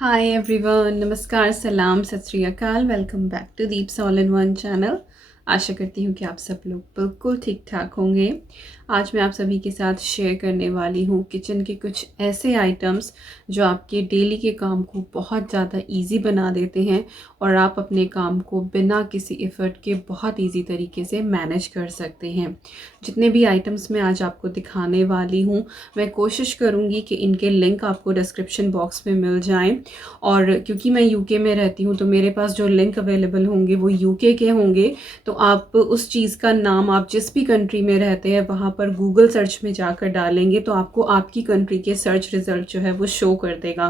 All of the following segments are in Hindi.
हाय एवरीवन, नमस्कार, सलाम, सत श्री अकाल। Welcome back to Deep's all in one channel. आशा करती हूँ कि आप सब लोग बिल्कुल ठीक ठाक होंगे। आज मैं आप सभी के साथ शेयर करने वाली हूँ किचन के कुछ ऐसे आइटम्स जो आपके डेली के काम को बहुत ज़्यादा इजी बना देते हैं और आप अपने काम को बिना किसी एफर्ट के बहुत इजी तरीके से मैनेज कर सकते हैं। जितने भी आइटम्स मैं आज आपको दिखाने वाली हूँ, मैं कोशिश करूँगी कि इनके लिंक आपको डिस्क्रिप्शन बॉक्स में मिल जाएं। और क्योंकि मैं यूके में रहती हूँ तो मेरे पास जो लिंक अवेलेबल होंगे वो यूके के होंगे। तो आप उस चीज़ का नाम आप जिस भी कंट्री में रहते हैं वहाँ पर गूगल सर्च में जाकर डालेंगे तो आपको आपकी कंट्री के सर्च रिज़ल्ट जो है वो शो कर देगा।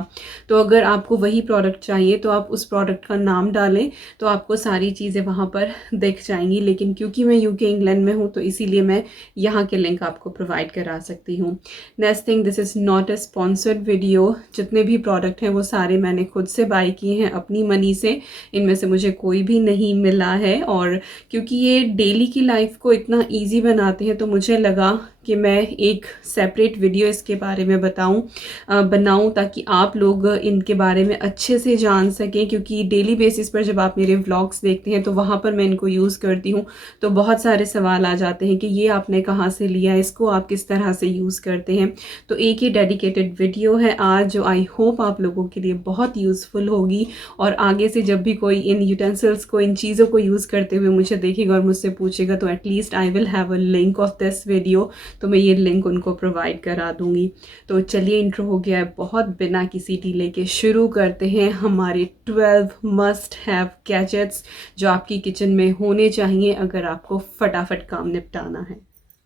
तो अगर आपको वही प्रोडक्ट चाहिए तो आप उस प्रोडक्ट का नाम डालें तो आपको सारी चीज़ें वहाँ पर दिख जाएंगी। लेकिन क्योंकि मैं यूके इंग्लैंड में हूँ तो इसीलिए मैं यहाँ के लिंक आपको प्रोवाइड करा सकती हूँ। Next thing, this is not a sponsored video. जितने भी प्रोडक्ट हैं वो सारे मैंने खुद से बाय किए हैं अपनी मनी से। इनमें से मुझे कोई भी नहीं मिला है और क्योंकि ये डेली की लाइफ को इतना इजी बनाते हैं तो मुझे लगा कि मैं एक सेपरेट वीडियो इसके बारे में बनाऊं ताकि आप लोग इनके बारे में अच्छे से जान सकें। क्योंकि डेली बेसिस पर जब आप मेरे व्लॉग्स देखते हैं तो वहाँ पर मैं इनको यूज़ करती हूँ तो बहुत सारे सवाल आ जाते हैं कि ये आपने कहाँ से लिया, इसको आप किस तरह से यूज़ करते हैं। तो एक ही डेडिकेटेड वीडियो है आज जो आई होप आप लोगों के लिए बहुत यूज़फुल होगी। और आगे से जब भी कोई इन यूटेंसिल्स को, इन चीज़ों को यूज़ करते हुए मुझे देखेगा और मुझसे पूछेगा तो at least I will have a link of this video. तो मैं ये लिंक उनको प्रोवाइड करा दूंगी। तो चलिए, इंट्रो हो गया है बहुत, बिना किसी डिले के शुरू करते हैं हमारे 12 मस्ट हैव गैजेट्स जो आपकी किचन में होने चाहिए अगर आपको फटाफट काम निपटाना है।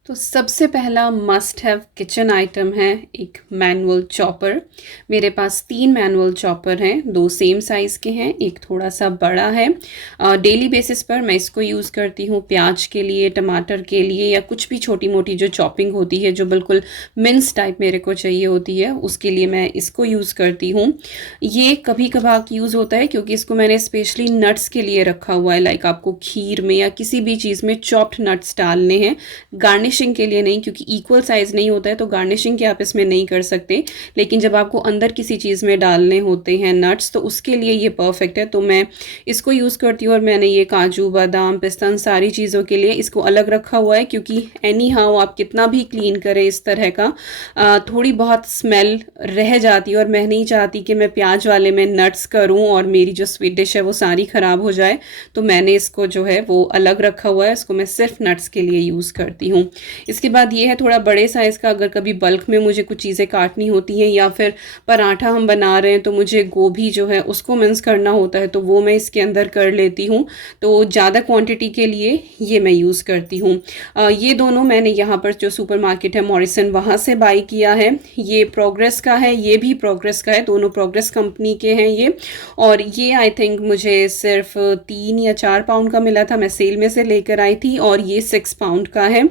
तो सबसे पहला मस्ट हैव किचन आइटम है एक मैनुअल चॉपर। मेरे पास 3 मैनुअल चॉपर हैं, 2 सेम साइज़ के हैं, एक थोड़ा सा बड़ा है। डेली बेसिस पर मैं इसको यूज़ करती हूँ प्याज के लिए, टमाटर के लिए, या कुछ भी छोटी मोटी जो चॉपिंग होती है जो बिल्कुल मिन्स टाइप मेरे को चाहिए होती है उसके लिए मैं इसको यूज़ करती हूँ। ये कभी कभार यूज़ होता है क्योंकि इसको मैंने स्पेशली नट्स के लिए रखा हुआ है। लाइक आपको खीर में या किसी भी चीज़ में चॉप्ड नट्स डालने हैं, गार्निशिंग के लिए नहीं, क्योंकि इक्वल साइज़ नहीं होता है तो गार्निशिंग के आप इसमें नहीं कर सकते। लेकिन जब आपको अंदर किसी चीज़ में डालने होते हैं नट्स तो उसके लिए ये परफेक्ट है। तो मैं इसको यूज़ करती हूँ और मैंने ये काजू, बादाम, पिस्ता, सारी चीज़ों के लिए इसको अलग रखा हुआ है। क्योंकि एनी हाउ आप कितना भी क्लीन करें इस तरह का थोड़ी बहुत स्मेल रह जाती है और मैं नहीं चाहती कि मैं प्याज वाले में नट्स करूँ और मेरी जो स्वीट डिश है वो सारी ख़राब हो जाए। तो मैंने इसको जो है वो अलग रखा हुआ है, इसको मैं सिर्फ नट्स के लिए यूज़ करती हूँ। इसके बाद ये है थोड़ा बड़े साइज़ का, अगर कभी बल्क में मुझे कुछ चीज़ें काटनी होती हैं या फिर पराठा हम बना रहे हैं तो मुझे गोभी जो है उसको मिक्स करना होता है तो वो मैं इसके अंदर कर लेती हूँ। तो ज़्यादा क्वांटिटी के लिए ये मैं यूज़ करती हूँ। ये दोनों मैंने यहाँ पर जो सुपरमार्केट है मॉरिसन वहाँ से बाई किया है। ये प्रोग्रेस का है, ये भी प्रोग्रेस का है, दोनों प्रोग्रेस कंपनी के हैं ये। और ये आई थिंक मुझे सिर्फ 3 या 4 पाउंड का मिला था, मैं सेल में से लेकर आई थी। और ये 6 पाउंड का है।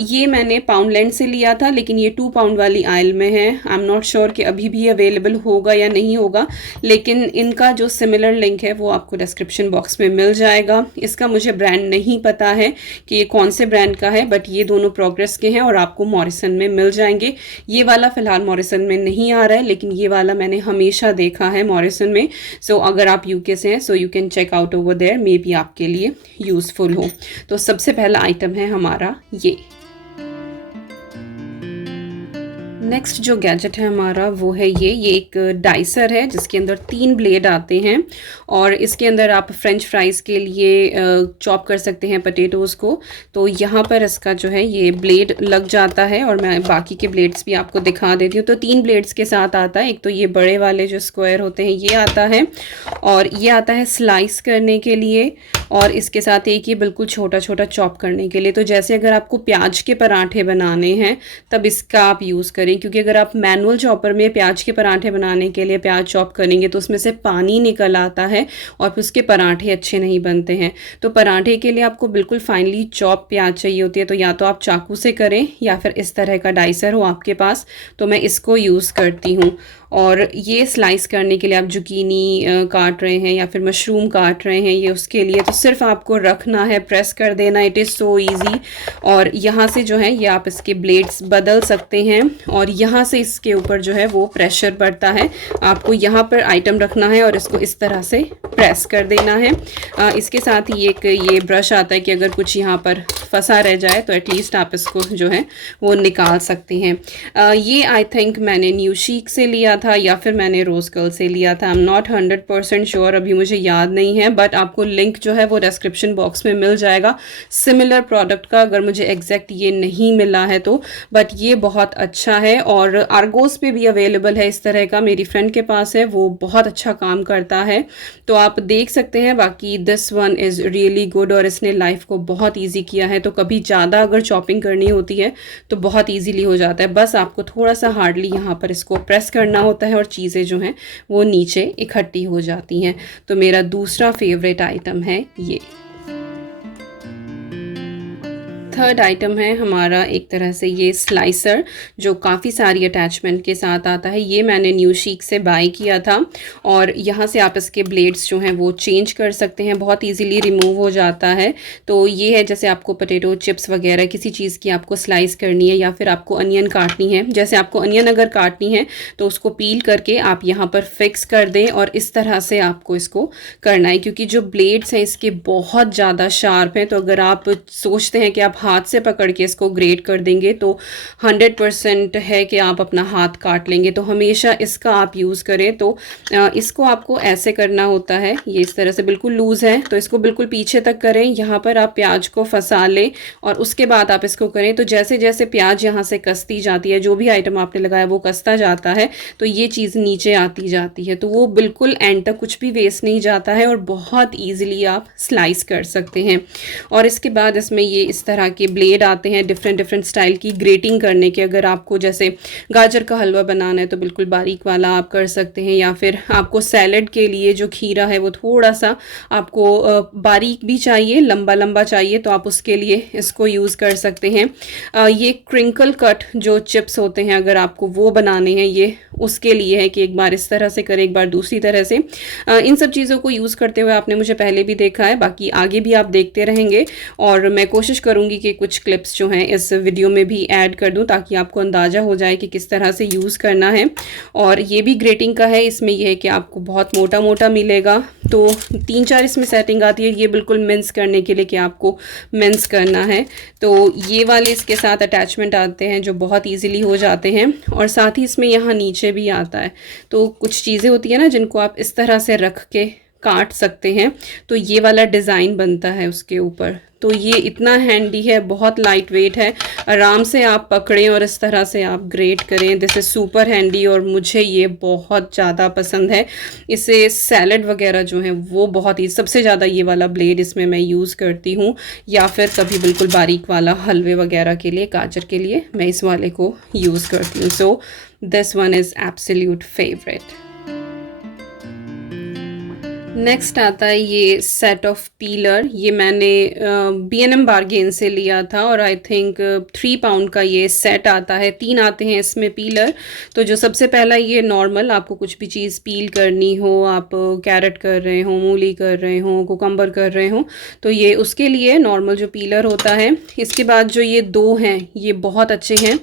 ये मैंने पाउंडलैंड से लिया था लेकिन ये 2 पाउंड वाली आयल में है। आई एम नॉट श्योर कि अभी भी अवेलेबल होगा या नहीं होगा, लेकिन इनका जो सिमिलर लिंक है वो आपको डिस्क्रिप्शन बॉक्स में मिल जाएगा। इसका मुझे ब्रांड नहीं पता है कि ये कौन से ब्रांड का है, बट ये दोनों प्रोग्रेस के हैं और आपको मॉरिसन में मिल जाएंगे। ये वाला फ़िलहाल मॉरिसन में नहीं आ रहा है लेकिन ये वाला मैंने हमेशा देखा है मॉरिसन में। सो अगर आप यूके से हैं so you can check out over there, may be आपके लिए यूज़फुल हो। तो सबसे पहला आइटम है हमारा ये। नेक्स्ट जो गैजेट है हमारा वो है ये एक डाइसर है जिसके अंदर 3 ब्लेड आते हैं और इसके अंदर आप फ्रेंच फ्राइज़ के लिए चॉप कर सकते हैं पटेटोज़ को। तो यहाँ पर इसका जो है ये ब्लेड लग जाता है और मैं बाकी के ब्लेड्स भी आपको दिखा देती हूँ। तो 3 ब्लेड्स के साथ आता है। एक तो ये बड़े वाले जो स्क्वायर होते हैं ये आता है और ये आता है स्लाइस करने के लिए, और इसके साथ एक ये बिल्कुल छोटा छोटा चॉप करने के लिए। तो जैसे अगर आपको प्याज के पराठे बनाने हैं तब इसका आप यूज़ करें, क्योंकि अगर आप मैनुअल चॉपर में प्याज के पराठे बनाने के लिए प्याज चॉप करेंगे तो उसमें से पानी निकल आता है और फिर उसके पराठे अच्छे नहीं बनते हैं। तो पराठे के लिए आपको बिल्कुल फाइनली चॉप प्याज चाहिए होती है। तो या तो आप चाकू से करें या फिर इस तरह का डाइसर हो आपके पास, तो मैं इसको यूज़ करती हूँ। और ये स्लाइस करने के लिए आप जुकीनी काट रहे हैं या फिर मशरूम काट रहे हैं, ये उसके लिए तो सिर्फ आपको रखना है, प्रेस कर देना, इट इज़ सो ईजी। और यहाँ से जो है ये आप इसके ब्लेड्स बदल सकते हैं और यहाँ से इसके ऊपर जो है वो प्रेशर पड़ता है। आपको यहाँ पर आइटम रखना है और इसको इस तरह से प्रेस कर देना है। इसके साथ ही एक ये ब्रश आता है कि अगर कुछ यहाँ पर फंसा रह जाए तो एटलीस्ट आप इसको जो है वो निकाल सकते हैं। ये आई थिंक मैंने न्यू शीक से लिया था या फिर मैंने रोज़ गर्ल से लिया था, आई एम नॉट 100% श्योर, अभी मुझे याद नहीं है, बट आपको लिंक जो है वो डिस्क्रिप्शन बॉक्स में मिल जाएगा सिमिलर प्रोडक्ट का, अगर मुझे एग्जैक्ट ये नहीं मिला है तो। बट ये बहुत अच्छा है और आर्गोस पे भी अवेलेबल है इस तरह का, मेरी फ्रेंड के पास है, वो बहुत अच्छा काम करता है, तो आप देख सकते हैं। बाकी this one is really good और इसने लाइफ को बहुत ईजी किया है। तो कभी ज़्यादा अगर शॉपिंग करनी होती है तो बहुत ईजीली हो जाता है, बस आपको थोड़ा सा हार्डली यहाँ पर इसको प्रेस करना होता है और चीज़ें जो हैं वो नीचे इकट्ठी हो जाती हैं। तो मेरा दूसरा फेवरेट आइटम है ये। थर्ड आइटम है हमारा एक तरह से ये स्लाइसर, जो काफ़ी सारी अटैचमेंट के साथ आता है। ये मैंने न्यू शीक से बाय किया था और यहाँ से आप इसके ब्लेड्स जो हैं वो चेंज कर सकते हैं, बहुत इजीली रिमूव हो जाता है। तो ये है जैसे आपको पोटैटो चिप्स वगैरह किसी चीज़ की आपको स्लाइस करनी है या फिर आपको अनियन काटनी है, जैसे आपको अनियन अगर काटनी है तो उसको पील करके आप यहाँ पर फिक्स कर दें और इस तरह से आपको इसको करना है, क्योंकि जो ब्लेड्स हैं इसके बहुत ज़्यादा शार्प हैं। तो अगर आप सोचते हैं कि आप हाथ से पकड़ के इसको ग्रेट कर देंगे तो 100% है कि आप अपना हाथ काट लेंगे, तो हमेशा इसका आप यूज़ करें। तो इसको आपको ऐसे करना होता है, ये इस तरह से बिल्कुल लूज़ है तो इसको बिल्कुल पीछे तक करें, यहाँ पर आप प्याज को फंसा लें और उसके बाद आप इसको करें। तो जैसे जैसे प्याज यहाँ से कसती जाती है, जो भी आइटम आपने लगाया वो कसता जाता है, तो ये चीज़ नीचे आती जाती है, तो वो बिल्कुल एंड तक कुछ भी वेस्ट नहीं जाता है और बहुत ईजिली आप स्लाइस कर सकते हैं। और इसके बाद इसमें ये इस तरह के ब्लेड आते हैं डिफरेंट स्टाइल की ग्रेटिंग करने के। अगर आपको जैसे गाजर का हलवा बनाना है तो बिल्कुल बारीक वाला आप कर सकते हैं, या फिर आपको सैलड के लिए जो खीरा है वो थोड़ा सा आपको बारीक भी चाहिए, लंबा लंबा चाहिए, तो आप उसके लिए इसको यूज़ कर सकते हैं। ये क्रिंकल कट जो चिप्स होते हैं अगर आपको वो बनाने हैं, ये उसके लिए है कि एक बार इस तरह से करें, एक बार दूसरी तरह से। इन सब चीज़ों को यूज़ करते हुए आपने मुझे पहले भी देखा है, बाकी आगे भी आप देखते रहेंगे और मैं कोशिश करूँगी कि कुछ क्लिप्स जो हैं इस वीडियो में भी ऐड कर दूं ताकि आपको अंदाज़ा हो जाए कि किस तरह से यूज़ करना है। और ये भी ग्रेटिंग का है, इसमें यह है कि आपको बहुत मोटा मोटा मिलेगा, तो 3-4 इसमें सेटिंग आती है। ये बिल्कुल मिन्स करने के लिए कि आपको मिन्स करना है, तो ये वाले इसके साथ अटैचमेंट आते हैं जो बहुत ईजिली हो जाते हैं। और साथ ही इसमें यहाँ नीचे भी आता है, तो कुछ चीज़ें होती है ना जिनको आप इस तरह से रख के काट सकते हैं, तो ये वाला डिज़ाइन बनता है उसके ऊपर। तो ये इतना हैंडी है, बहुत लाइट वेट है, आराम से आप पकड़ें और इस तरह से आप ग्रेट करें। दिस इज़ सुपर हैंडी और मुझे ये बहुत ज़्यादा पसंद है। इसे सैलड वगैरह जो है वो बहुत ही, सबसे ज़्यादा ये वाला ब्लेड इसमें मैं यूज़ करती हूँ, या फिर कभी बिल्कुल बारीक वाला हलवे वगैरह के लिए, गाजर के लिए मैं इस वाले को यूज़ करती हूँ। So this one is absolute favourite. Next आता है ये सेट ऑफ पीलर। ये मैंने B&M बार्गेन से लिया था और आई थिंक 3 पाउंड का ये सेट आता है, 3 आते हैं इसमें पीलर। तो जो सबसे पहला ये नॉर्मल, आपको कुछ भी चीज़ पील करनी हो, आप कैरेट कर रहे हो, मूली कर रहे हो, कुकम्बर कर रहे हो, तो ये उसके लिए नॉर्मल जो पीलर होता है। इसके बाद जो ये 2 हैं ये बहुत अच्छे हैं।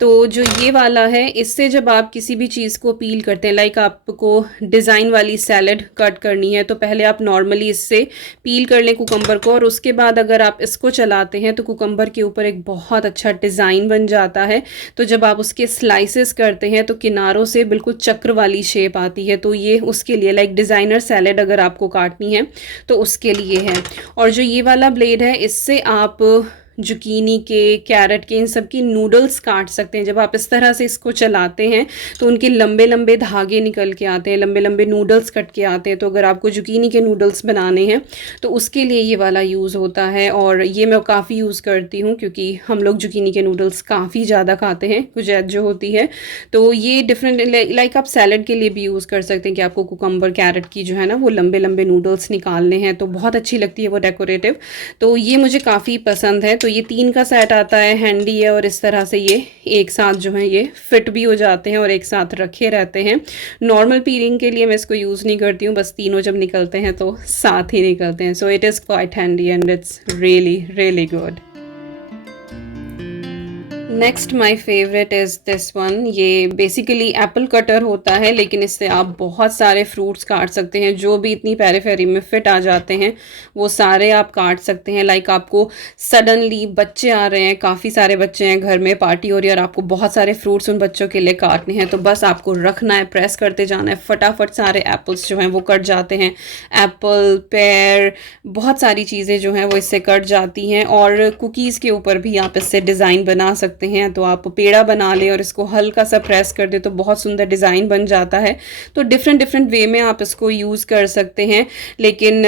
तो जो ये वाला है, इससे जब आप किसी भी चीज़ को पील करते हैं, लाइक आपको डिज़ाइन वाली सैलड कट करनी है, तो पहले आप नॉर्मली इससे पील कर लें कुकम्बर को, और उसके बाद अगर आप इसको चलाते हैं तो कुकम्बर के ऊपर एक बहुत अच्छा डिज़ाइन बन जाता है। तो जब आप उसके स्लाइसेस करते हैं तो किनारों से बिल्कुल चक्र वाली शेप आती है, तो ये उसके लिए, लाइक डिज़ाइनर सैलड अगर आपको काटनी है तो उसके लिए है। और जो ये वाला ब्लेड है, इससे आप जुकीनी के, कैरेट के, इन सब की नूडल्स काट सकते हैं। जब आप इस तरह से इसको चलाते हैं तो उनके लंबे लंबे धागे निकल के आते हैं, लंबे लंबे नूडल्स कट के आते हैं। तो अगर आपको जुकीनी के नूडल्स बनाने हैं तो उसके लिए ये वाला यूज़ होता है, और ये मैं काफ़ी यूज़ करती हूँ क्योंकि हम लोग जुकीनी के नूडल्स काफ़ी ज़्यादा खाते हैं, गुजैत जो होती है। तो ये डिफरेंट, लाइक आप सैलड के लिए भी यूज़ कर सकते हैं कि आपको कुकम्बर, कैरेट की जो है ना वो लंबे लंबे नूडल्स निकालने हैं, तो बहुत अच्छी लगती है वो डेकोरेटिव। तो ये मुझे काफ़ी पसंद है। तो ये 3 का सेट आता है, हैंडी है और इस तरह से ये एक साथ जो है ये फिट भी हो जाते हैं और एक साथ रखे रहते हैं। नॉर्मल पीलिंग के लिए मैं इसको यूज़ नहीं करती हूँ, बस तीनों जब निकलते हैं तो साथ ही निकलते हैं। So it is quite handy and it's really really good. Next my favourite is this one. ये बेसिकली एप्पल कटर होता है, लेकिन इससे आप बहुत सारे फ्रूट्स काट सकते हैं। जो भी इतनी पेरीफेरी में फिट आ जाते हैं वो सारे आप काट सकते हैं। लाइक आपको सडनली बच्चे आ रहे हैं, काफ़ी सारे बच्चे हैं घर में, पार्टी हो रही है और आपको बहुत सारे फ्रूट्स उन बच्चों के लिए काटने हैं, तो बस आपको रखना है, प्रेस करते जाना है, फटाफट सारे एप्पल्स जो हैं वो कट जाते हैं। एप्पल, पेयर, बहुत सारी चीज़ें जो हैं वो इससे कट जाती हैं। और कुकीज़ के ऊपर भी आप इससे डिज़ाइन बना सकते हैं। तो आप पेड़ा बना लें और इसको हल्का सा प्रेस कर दे तो बहुत सुंदर डिज़ाइन बन जाता है। तो डिफरेंट डिफरेंट वे में आप इसको यूज़ कर सकते हैं, लेकिन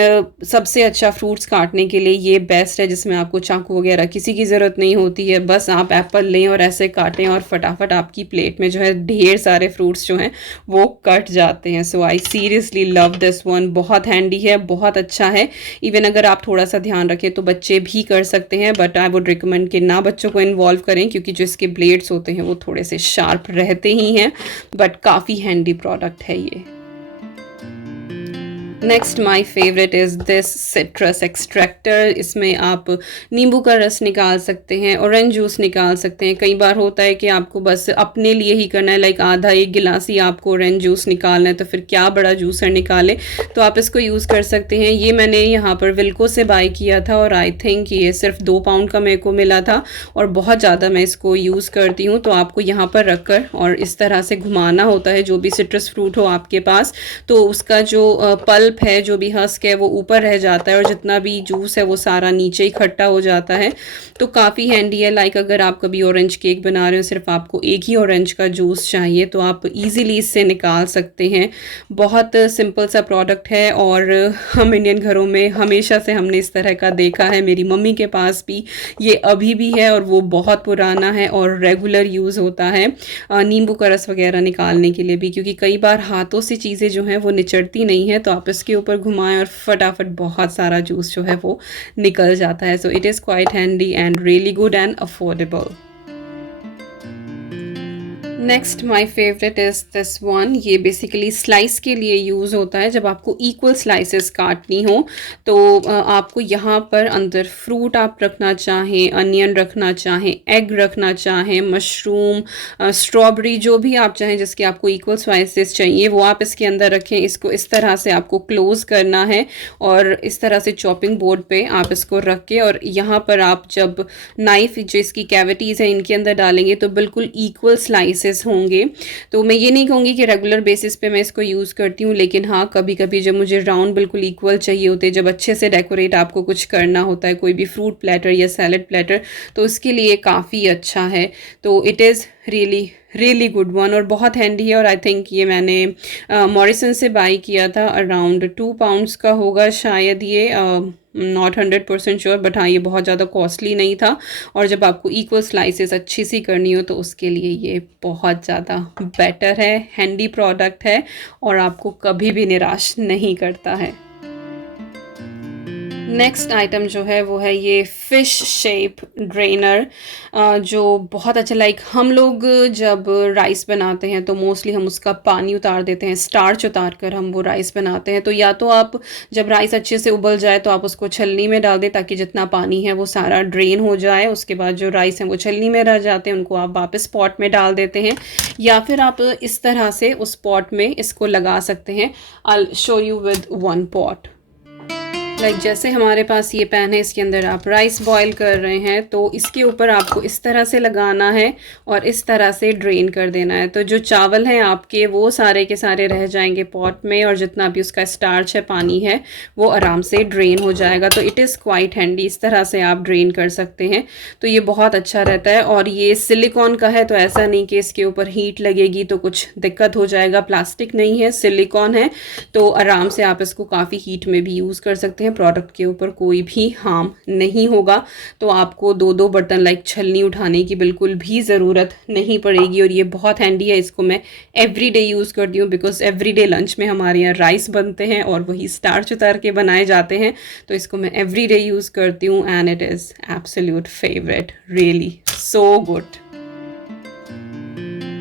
सबसे अच्छा फ्रूट्स काटने के लिए ये बेस्ट है, जिसमें आपको चाकू वगैरह किसी की ज़रूरत नहीं होती है। बस आप एप्पल लें और ऐसे काटें और फटाफट आपकी प्लेट में जो है ढेर सारे फ्रूट्स जो हैं वो कट जाते हैं। So I seriously love this one. बहुत हैंडी है, बहुत अच्छा है। इवन अगर आप थोड़ा सा ध्यान रखें तो बच्चे भी कर सकते हैं, बट आई वुड रिकमेंड कि ना बच्चों को इन्वॉल्व करें, क्योंकि जो इसके ब्लेड्स होते हैं वो थोड़े से शार्प रहते ही हैं। बट काफ़ी हैंडी प्रोडक्ट है ये। Next my favourite is this citrus extractor. इसमें आप नींबू का रस निकाल सकते हैं, ऑरेंज जूस निकाल सकते हैं। कई बार होता है कि आपको बस अपने लिए ही करना है, लाइक आधा एक गिलास ही आपको ऑरेंज जूस निकालना है, तो फिर क्या बड़ा जूसर निकाले, तो आप इसको यूज़ कर सकते हैं। ये मैंने यहाँ पर विल्को से बाय किया था और आई थिंक ये सिर्फ 2 पाउंड का मेरे को मिला था और बहुत ज़्यादा मैं इसको यूज़ करती हूँ। तो आपको यहाँ पर रख कर और इस तरह से घुमाना होता है, जो भी सिट्रस फ्रूट हो आपके पास, तो उसका जो पल्प है, जो भी हस्क है, वो ऊपर रह जाता है और जितना भी जूस है वो सारा नीचे इकट्ठा हो जाता है। तो काफ़ी हैंडी है। लाइक अगर आप कभी ऑरेंज केक बना रहे हो, सिर्फ आपको एक ही ऑरेंज का जूस चाहिए, तो आप इजीली इससे निकाल सकते हैं। बहुत सिंपल सा प्रोडक्ट है और हम इंडियन घरों में हमेशा से हमने इस तरह का देखा है। मेरी मम्मी के पास भी ये अभी भी है और वो बहुत पुराना है और रेगुलर यूज़ होता है नींबू का रस वगैरह निकालने के लिए भी, क्योंकि कई बार हाथों से चीज़ें जो हैं वो निचड़ती नहीं है, तो आप इसके ऊपर घुमाएं और फटाफट बहुत सारा जूस जो है वो निकल जाता है। So it is quite handy and really good and affordable. Next my favourite is this one. ये बेसिकली स्लाइस के लिए यूज़ होता है। जब आपको इक्वल स्लाइसेस काटनी हो तो आपको यहाँ पर अंदर फ्रूट आप रखना चाहें, अनियन रखना चाहें, एग रखना चाहें, मशरूम, स्ट्रॉबेरी, जो भी आप चाहें जिसके आपको इक्वल स्लाइसेस चाहिए वो आप इसके अंदर रखें। इसको इस तरह से आपको क्लोज़ करना है और इस तरह से चॉपिंग बोर्ड पे आप इसको रख के और यहाँ पर आप जब नाइफ जो इसकी कैविटीज़ हैं इनके अंदर डालेंगे तो बिल्कुल इक्वल स्लाइसेस होंगे। तो मैं ये नहीं कहूँगी कि रेगुलर बेसिस पे मैं इसको यूज़ करती हूँ, लेकिन हाँ कभी कभी जब मुझे राउंड बिल्कुल इक्वल चाहिए होते हैं, जब अच्छे से डेकोरेट आपको कुछ करना होता है, कोई भी फ्रूट प्लेटर या सैलड प्लेटर, तो उसके लिए काफ़ी अच्छा है। तो it is really good one और बहुत हैंडी है। और आई थिंक ये मैंने मॉरिसन से बाई किया था, अराउंड 2 पाउंड्स का होगा शायद ये, नॉट 100% श्योर, बट हाँ ये बहुत ज़्यादा कॉस्टली नहीं था। और जब आपको इक्वल स्लाइसेस अच्छी सी करनी हो तो उसके लिए ये बहुत ज़्यादा बेटर है, हैंडी प्रोडक्ट है और आपको कभी भी निराश नहीं करता है। नेक्स्ट आइटम जो है वो है ये फ़िश शेप ड्रेनर, जो बहुत अच्छा, लाइक हम लोग जब राइस बनाते हैं तो मोस्टली हम उसका पानी उतार देते हैं, स्टार्च उतार कर हम वो राइस बनाते हैं। तो या तो आप जब राइस अच्छे से उबल जाए तो आप उसको छलनी में डाल दें ताकि जितना पानी है वो सारा ड्रेन हो जाए। उसके बाद जो राइस हैं वो छलनी में रह जाते हैं, उनको आप वापस पॉट में डाल देते हैं, या फिर आप इस तरह से उस पॉट में इसको लगा सकते हैं। I show you with 1 pot. Like जैसे हमारे पास ये पैन है, इसके अंदर आप राइस बॉईल कर रहे हैं तो इसके ऊपर आपको इस तरह से लगाना है और इस तरह से ड्रेन कर देना है। तो जो चावल हैं आपके वो सारे के सारे रह जाएंगे पॉट में और जितना भी उसका स्टार्च है, पानी है, वो आराम से ड्रेन हो जाएगा। तो इट इज़ क्वाइट हैंडी, इस तरह से आप ड्रेन कर सकते हैं। तो ये बहुत अच्छा रहता है और ये सिलिकॉन का है तो ऐसा नहीं कि इसके ऊपर हीट लगेगी तो कुछ दिक्कत हो जाएगा। प्लास्टिक नहीं है, सिलिकॉन है, तो आराम से आप इसको काफ़ी हीट में भी यूज़ कर सकते हैं। हैं, प्रोडक्ट के ऊपर कोई भी हार्म नहीं होगा। तो आपको 2-2 बर्तन लाइक छलनी उठाने की बिल्कुल भी ज़रूरत नहीं पड़ेगी। और ये बहुत हैंडी है, इसको मैं एवरीडे यूज़ करती हूँ बिकॉज एवरीडे लंच में हमारे यहाँ राइस बनते हैं और वही स्टार्च उतार के बनाए जाते हैं। तो इसको मैं एवरीडे यूज़ करती हूँ and it is absolute favourite, really so good.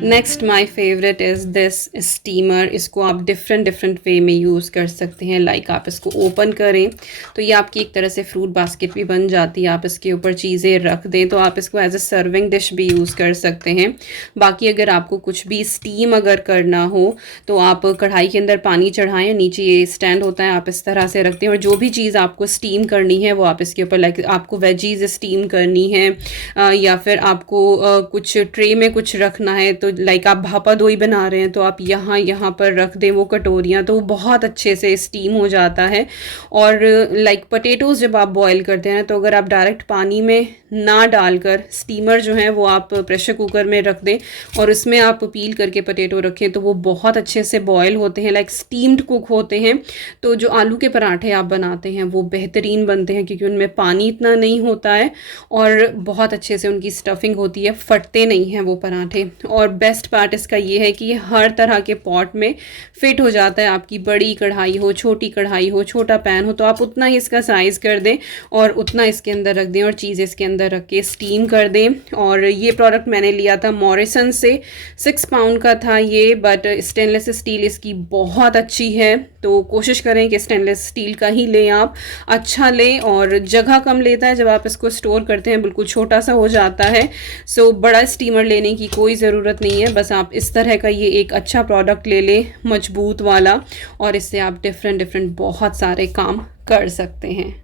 Next my favourite is this steamer. इसको आप डिफरेंट वे में यूज़ कर सकते हैं। लाइक आप इसको ओपन करें तो ये आपकी एक तरह से फ्रूट बास्केट भी बन जाती है। आप इसके ऊपर चीज़ें रख दें तो आप इसको एज अ सर्विंग डिश भी यूज़ कर सकते हैं। बाकी अगर आपको कुछ भी स्टीम अगर करना हो तो आप कढ़ाई के अंदर पानी चढ़ाएं, नीचे ये स्टैंड होता है, आप इस तरह से रखते हैं और जो भी चीज़ आपको स्टीम करनी है वो आप इसके ऊपर, लाइक आपको वेजीज स्टीम करनी है या फिर आपको कुछ ट्रे में कुछ रखना है, तो लाइक आप भापा दोई बना रहे हैं तो आप यहाँ पर रख दें वो कटोरियाँ, तो वो बहुत अच्छे से स्टीम हो जाता है। और लाइक पटेटोज़ जब आप बॉईल करते हैं तो अगर आप डायरेक्ट पानी में ना डालकर स्टीमर जो है वो आप प्रेशर कुकर में रख दें और उसमें आप पील करके पटेटो रखें तो वो बहुत अच्छे से बॉयल होते हैं, लाइक स्टीम्ड कुक होते हैं। तो जो आलू के पराठे आप बनाते हैं वो बेहतरीन बनते हैं क्योंकि उनमें पानी इतना नहीं होता है और बहुत अच्छे से उनकी स्टफिंग होती है, फटते नहीं हैं वो पराठे। और बेस्ट पार्ट इसका ये है कि ये हर तरह के पॉट में फिट हो जाता है। आपकी बड़ी कढ़ाई हो, छोटी कढ़ाई हो, छोटा पैन हो, तो आप उतना ही इसका साइज़ कर दें और उतना इसके अंदर रख दें और चीज़ इसके अंदर रख के स्टीम कर दें। और ये प्रोडक्ट मैंने लिया था मॉरिसन से, 6 पाउंड का था ये, बट स्टेनलेस स्टील इसकी बहुत अच्छी है। तो कोशिश करें कि स्टेनलेस स्टील का ही लें, आप अच्छा लें। और जगह कम लेता है जब आप इसको स्टोर करते हैं, बिल्कुल छोटा सा हो जाता है। सो बड़ा स्टीमर लेने की कोई ज़रूरत नहीं है, बस आप इस तरह का ये एक अच्छा प्रोडक्ट ले लें मजबूत वाला और इससे आप डिफरेंट बहुत सारे काम कर सकते हैं।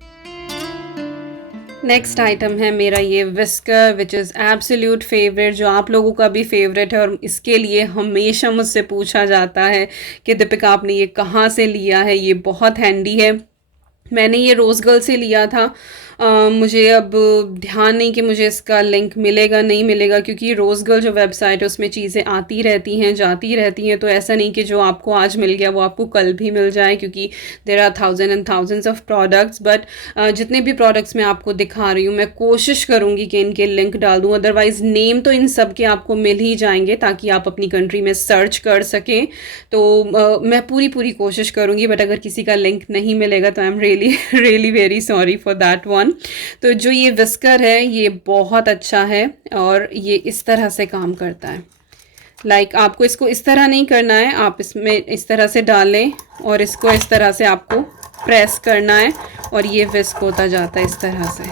नेक्स्ट आइटम है मेरा ये whisker which is absolute favourite, जो आप लोगों का भी फेवरेट है और इसके लिए हमेशा मुझसे पूछा जाता है कि दीपिका आपने ये कहाँ से लिया है। ये बहुत हैंडी है। मैंने ये रोज़ गर्ल से लिया था। मुझे अब ध्यान नहीं कि मुझे इसका लिंक मिलेगा नहीं मिलेगा क्योंकि रोज़ गर्ल जो वेबसाइट है उसमें चीज़ें आती रहती हैं जाती रहती हैं, तो ऐसा नहीं कि जो आपको आज मिल गया वो आपको कल भी मिल जाए क्योंकि there are thousand and thousands of products. But जितने भी प्रोडक्ट्स मैं आपको दिखा रही हूँ मैं कोशिश करूँगी कि इनके लिंक डाल दूँ, अदरवाइज़ नेम तो इन सब के आपको मिल ही जाएंगे ताकि आप अपनी कंट्री में सर्च कर सकें। तो मैं पूरी कोशिश करूँगी, बट अगर किसी का लिंक नहीं मिलेगा तो I am really very sorry for that one. तो जो ये विस्कर है ये बहुत अच्छा है और ये इस तरह से काम करता है। लाइक आपको इसको इस तरह नहीं करना है, आप इसमें इस तरह से डालें और इसको इस तरह से आपको प्रेस करना है और ये विस्क होता जाता है इस तरह से।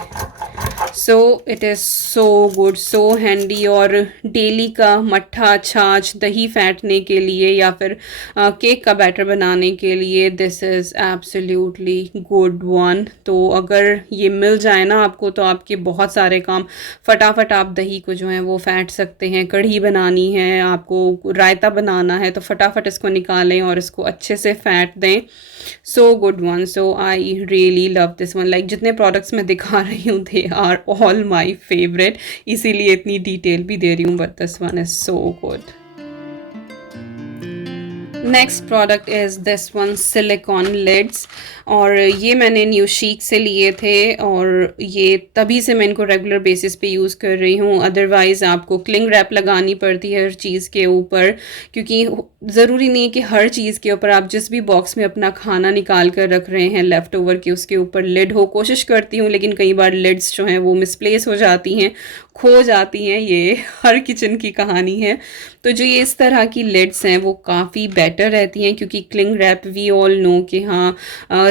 So it is so good, so handy. और डेली का मट्ठा, छाछ, दही फेंटने के लिए या फिर केक का बैटर बनाने के लिए this is absolutely good one. तो अगर ये मिल जाए ना आपको तो आपके बहुत सारे काम फटाफट, आप दही को जो है वो फेंट सकते हैं। कढ़ी बनानी है, आपको रायता बनाना है तो फटाफट इसको निकालें और इसको अच्छे से फेंट दें। So good one, so I really love this one. Like जितने प्रोडक्ट्स मैं दिखा रही हूँ they are all my favourite, इसीलिए इतनी डिटेल भी दे रही हूँ, but this one is so good. Next product is this one, silicone lids. और ये मैंने न्यू शीक से लिए थे और ये तभी से मैं इनको रेगुलर बेसिस पे यूज़ कर रही हूँ। अदरवाइज़ आपको क्लिंग रैप लगानी पड़ती है हर चीज़ के ऊपर, क्योंकि ज़रूरी नहीं है कि हर चीज़ के ऊपर आप जिस भी बॉक्स में अपना खाना निकाल कर रख रहे हैं लेफ़्ट ओवर के उसके ऊपर लिड हो। कोशिश करती हूँ लेकिन कई बार लिड्स जो हैं वो मिसप्लेस हो जाती हैं, खो जाती हैं। ये हर किचन की कहानी है। तो जो ये इस तरह की लिड्स हैं वो काफ़ी बेटर रहती हैं क्योंकि cling wrap we all know कि हाँ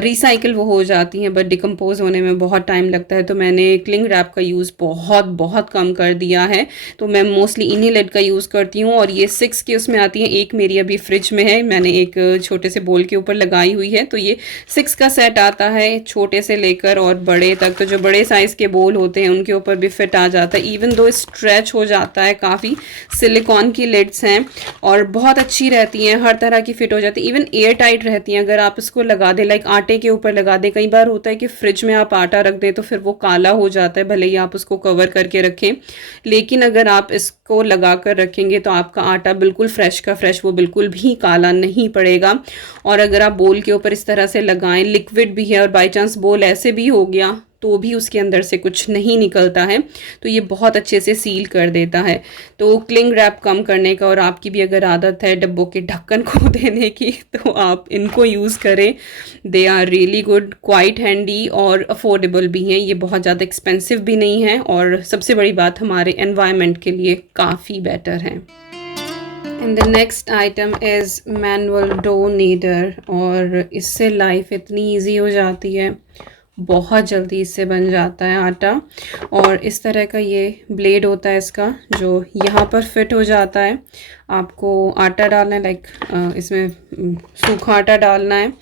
रिसाइकिल वो हो जाती हैं बट डिकम्पोज होने में बहुत टाइम लगता है। तो मैंने क्लिंग रैप का यूज़ बहुत कम कर दिया है। तो मैं मोस्टली इन्हीं लिड का यूज़ करती हूँ। और ये 6 की उसमें आती हैं, एक मेरी अभी फ्रिज में है, मैंने एक छोटे से बोल के ऊपर लगाई हुई है। तो ये 6 का सेट आता है, छोटे से लेकर और बड़े तक। तो जो बड़े साइज़ के बोल होते हैं उनके ऊपर भी फिट आ जाता है। इवन दो स्ट्रेच हो जाता है काफ़ी। सिलिकॉन की लिड्स हैं और बहुत अच्छी रहती हैं, हर तरह की फिट हो जाती है, इवन एयर टाइट रहती हैं। अगर आप इसको लगा दें, लाइक आटे के ऊपर लगा दें, कई बार होता है कि फ्रिज में आप आटा रख दें तो फिर वो काला हो जाता है, भले ही आप उसको कवर करके रखें, लेकिन अगर आप इसको लगा कर रखेंगे तो आपका आटा बिल्कुल फ्रेश का फ्रेश, वो बिल्कुल भी काला नहीं पड़ेगा। और अगर आप बोल के ऊपर इस तरह से लगाएं, लिक्विड भी है और बाई चांस बोल ऐसे भी हो गया तो भी उसके अंदर से कुछ नहीं निकलता है, तो ये बहुत अच्छे से सील कर देता है। तो क्लिंग रैप कम करने का, और आपकी भी अगर आदत है डब्बों के ढक्कन को देने की, तो आप इनको यूज़ करें। They are really good, quite handy और अफोर्डेबल भी हैं, ये बहुत ज़्यादा एक्सपेंसिव भी नहीं है, और सबसे बड़ी बात हमारे एनवायरनमेंट के लिए काफ़ी बेटर है। And the next item is manual dough kneader, और इससे लाइफ इतनी ईजी हो जाती है, बहुत जल्दी इससे बन जाता है आटा। और इस तरह का ये ब्लेड होता है इसका, जो यहाँ पर फिट हो जाता है। आपको आटा डालना है, लाइक इसमें सूखा आटा डालना है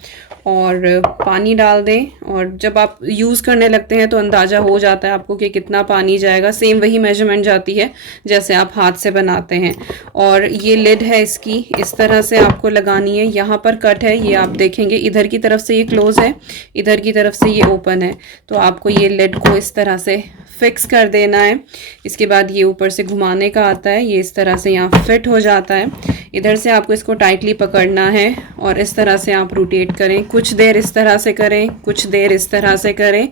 और पानी डाल दें, और जब आप यूज़ करने लगते हैं तो अंदाज़ा हो जाता है आपको कि कितना पानी जाएगा। सेम वही मेजरमेंट जाती है जैसे आप हाथ से बनाते हैं। और ये लिड है इसकी, इस तरह से आपको लगानी है। यहाँ पर कट है, ये आप देखेंगे, इधर की तरफ से ये क्लोज़ है, इधर की तरफ से ये ओपन है। तो आपको ये लिड को इस तरह से फिक्स कर देना है। इसके बाद ये ऊपर से घुमाने का आता है, ये इस तरह से यहाँ फिट हो जाता है। इधर से आपको इसको टाइटली पकड़ना है और इस तरह से आप रोटेट करें। कुछ देर इस तरह से करें, कुछ देर इस तरह से करें,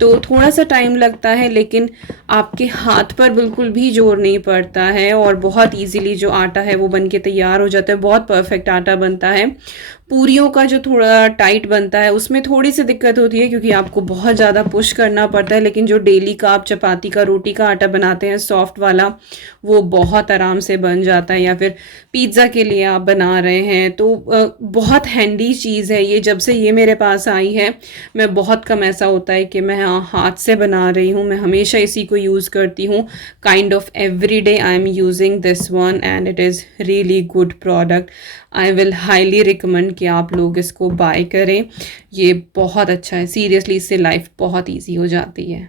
तो थोड़ा सा टाइम लगता है, लेकिन आपके हाथ पर बिल्कुल भी जोर नहीं पड़ता है और बहुत इजीली जो आटा है वो बन के तैयार हो जाता है। बहुत परफेक्ट आटा बनता है। पूरियों का जो थोड़ा टाइट बनता है उसमें थोड़ी सी दिक्कत होती है, क्योंकि आपको बहुत ज़्यादा पुश करना पड़ता है, लेकिन जो डेली का आप चपाती का, रोटी का आटा बनाते हैं सॉफ्ट वाला, वो बहुत आराम से बन जाता है। या फिर पिज़्ज़ा के लिए आप बना रहे हैं तो बहुत हैंडी चीज़ है ये। जब से ये मेरे पास आई है, मैं बहुत कम ऐसा होता है कि मैं हाथ से बना रही हूँ, मैं हमेशा इसी को यूज़ करती हूँ। Kind of every day I am using this one and it is really good product. I will highly recommend कि आप लोग इसको बाय करें, ये बहुत अच्छा है। सीरियसली इससे लाइफ बहुत ईजी हो जाती है।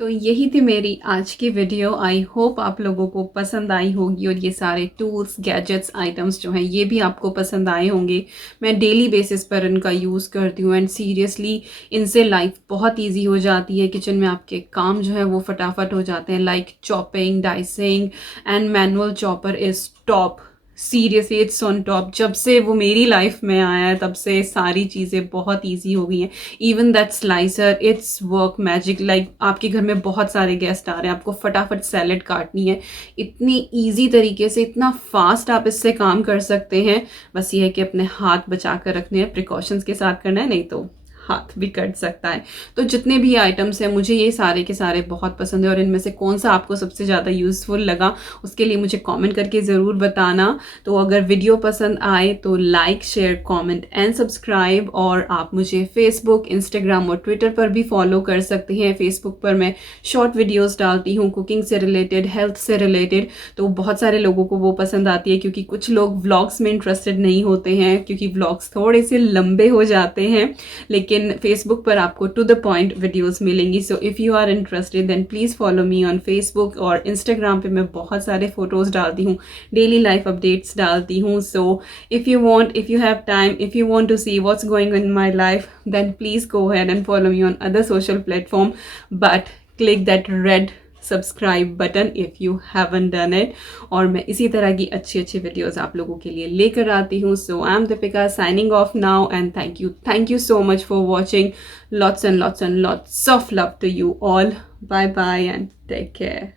तो यही थी मेरी आज की वीडियो। आई होप आप लोगों को पसंद आई होगी, और ये सारे टूल्स, गैजेट्स, आइटम्स जो हैं ये भी आपको पसंद आए होंगे। मैं डेली बेसिस पर इनका यूज़ करती हूँ एंड सीरियसली इनसे लाइफ बहुत इजी हो जाती है। किचन में आपके काम जो है वो फटाफट हो जाते हैं, like chopping, dicing, and manual chopper is top. Seriously it's on top. जब से वो मेरी लाइफ में आया है तब से सारी चीज़ें बहुत इजी हो गई हैं। Even that slicer, it's work magic. Like आपके घर में बहुत सारे गेस्ट आ रहे हैं, आपको फटाफट सैलेड काटनी है, इतनी इजी तरीके से, इतना फास्ट आप इससे काम कर सकते हैं। बस ये है कि अपने हाथ बचा कर रखने हैं, प्रिकॉशंस के साथ करना है, नहीं तो हाथ भी कट सकता है। तो जितने भी आइटम्स हैं मुझे ये सारे के सारे बहुत पसंद है, और इनमें से कौन सा आपको सबसे ज़्यादा यूज़फुल लगा उसके लिए मुझे कमेंट करके ज़रूर बताना। तो अगर वीडियो पसंद आए तो like, share, comment and subscribe. और आप मुझे फेसबुक, इंस्टाग्राम और ट्विटर पर भी फॉलो कर सकते हैं। फेसबुक पर मैं शॉर्ट वीडियोज़ डालती हूँ कुकिंग से रिलेटेड, हेल्थ से रिलेटेड, तो बहुत सारे लोगों को वो पसंद आती है, क्योंकि कुछ लोग व्लॉग्स में इंटरेस्टेड नहीं होते हैं, क्योंकि व्लॉग्स थोड़े से लंबे हो जाते हैं, लेकिन फेसबुक पर आपको टू द पॉइंट वीडियोस मिलेंगी। So if you are interested then please follow me on Facebook. और इंस्टाग्राम पे मैं बहुत सारे फोटोज़ डालती हूँ, डेली लाइफ अपडेट्स डालती हूँ। So if you have time, if you want to see what's going in my life, then please go ahead and follow me on other social platform, but click that red subscribe button if you haven't done it. और मैं इसी तरह की अच्छी अच्छी वीडियोज़ आप लोगों के लिए लेकर आती हूँ। So I am Deepika signing off now, and thank you so much for watching. Lots and lots of love to you all. Bye bye and take care.